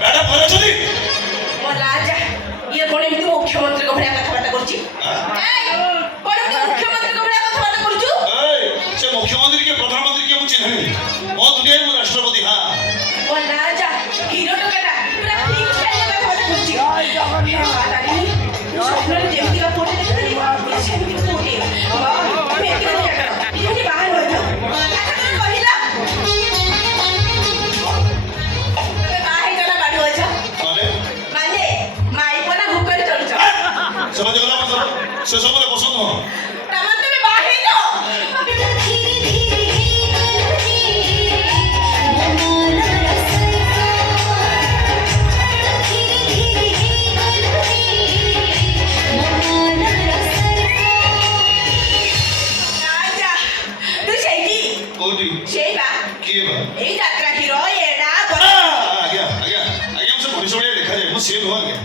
Madam ভালো আছেন? ও রাজা ইয়ে কোন এমনি মুখ্যমন্ত্রী ভଳିয়া কথাবার্তা করছি কোন মুখ্যমন্ত্রী ভଳିয়া কথাবার্তা করছু সে মুখ্যমন্ত্রী কে প্রধানমন্ত্রী কে মুঝে नहीं बहुत दुनिया में राष्ट्रपति हां ও রাজা হিরো টকেটা পুরা ফিক্স টাইম কথাবার্তা করছি জয় জগন্নাথ আরে স্বপ্নরে যেমতি কা ফটো দেখলি সেমতি ফটো আমি কি বলি এটা ইনি বাহার হয়ে যাও কথা কহিলা তুমি বাহাই গলা বাড়ি হয়ে যাও মানে মাই কোনা ভুকরে চলছ समझ गला मतलब से सब पसंद हो तमन তুমি বাহাই যাও সেই বা কি বা এই যাত্রা হিরো এডা আজ্ঞା ଆଜ୍ଞା ଆଜ୍ଞା ମୁଁ ସେ ମଣିଷ ଭଳିଆ ଦେଖାଯାଏ ମୁଁ ସିଏ ନୁହଁ ଆଜ୍ଞା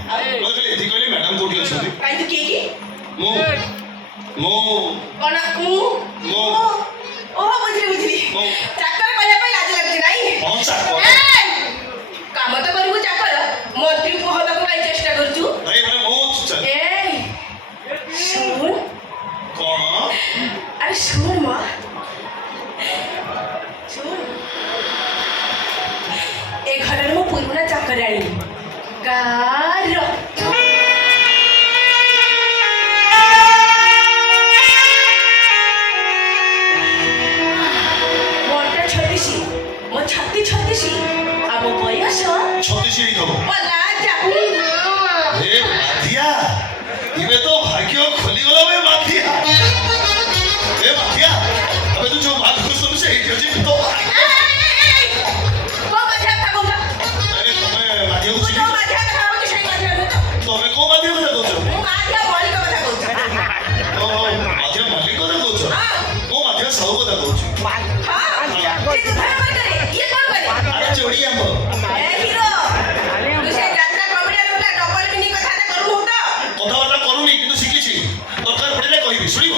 ମୋତେ ଖାଲି ଏତିକି କହିଲେ ମ୍ୟାଡାମ କୋଉଠି ଅଛନ୍ତି କାଇଁ ତୁ କିଏ କି ମୁଁ କଣ ମୁଁ ଓହୋ ବୁଝିଲି ଚାକର କହିବା ପାଇଁ ଲାଜ ଲାଗୁଛି ନାଇଁ ହଁ ଚାକର କାମ ତ କରିବୁ ଚାକର ମନ୍ତ୍ରୀ ହବାକୁ ପାଇଁ ଚେଷ୍ଟା କରୁଛୁ ଭାଇ ମାନେ ମୁଁ এই শুন କଣ আরে শুন মা শুন এ ঘরের মো পুরুনা চাকরাণী কার মোটা ছত্রিশি মো ছত্রিশি আর মো বয়স 36 ହେଇଥିବ বলা যা ଏ ବାଧିଆ ଏବେ ତ ଭାଗ୍ୟ ଖୋଲିଗଲା ବେ ବାଧିଆ ଏ ବାଧିଆ ଏବେ ତୁ ଯୋଉ ବାଧ କରୁଛୁ ସେଇଠି ଅଛି ତ ଆରେ ତମେ ବାଧିଆକୁ ଚିନି ତମେ କୋଉ ବାଧିଆ କଥା କହୁଛ ଓହୋ ବାଧିଆ ମାଲିକ କଥା କହୁଛ ମୁଁ ବାଧିଆ ସାହୁ କଥା କହୁଛି ଆରେ ଚୋଡ଼ି ଆମ୍ବ କଥାବାର୍ତ୍ତା କରୁନି କିନ୍ତୁ ଶିଖିଛି ଦରକାର ପଡ଼ିଲେ କହିବି ଶୁଣିବ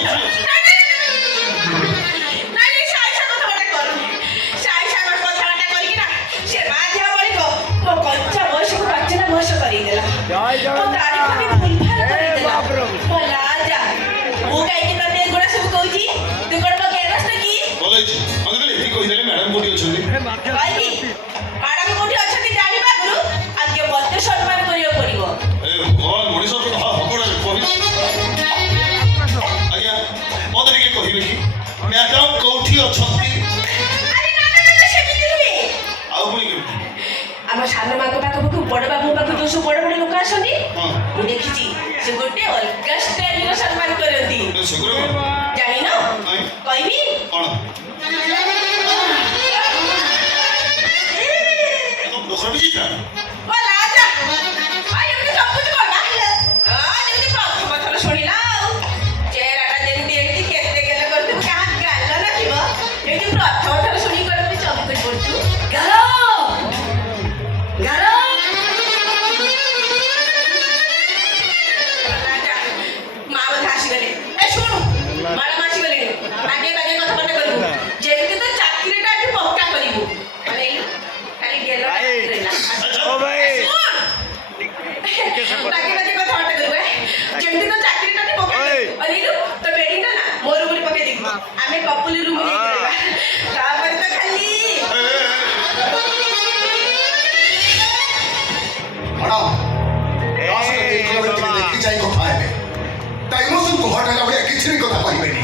କଲେଜ ମତେ ଖାଲି ଏତିକି କହିଦେଲେ ମ୍ୟାଡାମ କୋଉଠି ଅଛନ୍ତି সম্মান করিয়া পড়িব ଏ ଭଗବାନ ମଣିଷ ହକଡ଼ାରେ କହି ଆଜ୍ଞା ମତେ ଟିକେ କହିବେ କି ମ୍ୟାଡାମ କୋଉଠି ଅଛନ୍ତି ଆଉ ପୁଣି କେମିତି আমার সান মাଙ୍କ পাখକୁ বড় বাবু পাখକୁ ଯୋଉ ସବୁ ବଡ଼ ବଡ଼ ଲୋକ ଆସନ୍ତି ହଁ ମୁଁ ଦେଖିଛି ସେ ଗୋଟେ ଅଲଗା ଷ୍ଟାଇଲର ସମ୍ମାନ କରନ୍ତି ସେଗୁରା ଜାଣିନ ନାଇଁ କହିବି କଣ ଦୁଃଖ ବି ଜିତା ଓ ରାଜା ଆଇ ଏମିତି ସବୁଜ କଲା ଯେମିତି ପ୍ରଥମ ଥର ଶୁଣିଲା ଆଉ ଚେହେରାଟା ଯେମିତି ଏଠି କେତେ ଗେଲ କରୁଥିବୁ କାହା ଗାଲ ନଥିବ ଏମିତି ପ୍ରଥମ ଥର ଶୁଣି କରିବି ଚମକି ପଡୁଛୁ ଗାଲ ଗାଲ ରାଜା ମା ବୋଧେ ଆସିଗଲେ ଏ ଶୁଣୁ ମ୍ୟାଡାମ ଆସିଗଲେଣି ଆଗେ ବାଗେ କଥାବାର୍ତ୍ତା କରିବୁ ଯେମିତି ତ ଚାକିରିଟା ଏଠି ପକ୍କା କରିବୁ ଖାଲି ଗେଲ ରହିଲା ବାକି ବାକି କଥାବାର୍ତ୍ତା କରିବୁ ଯେମିତି ତ ଚାକିରିଟା ଏଠି ପକ୍କା ଅନେଇଲୁ ତ ବେଡିଂଟା ନା ମୋ ରୁମରେ ପକେଇ ଦେଇବୁ ଆମେ କପୁଲି ରୁମ ନେଇକି ରହିବା ତାପରେ ତ ଖାଲି ଦେଖି ଯାଇ କଥା ହେବେ ତା ଇମୋସନକୁ ହଟାଇଲା ଭଳିଆ କିଛି ବି କଥା କହିବେନି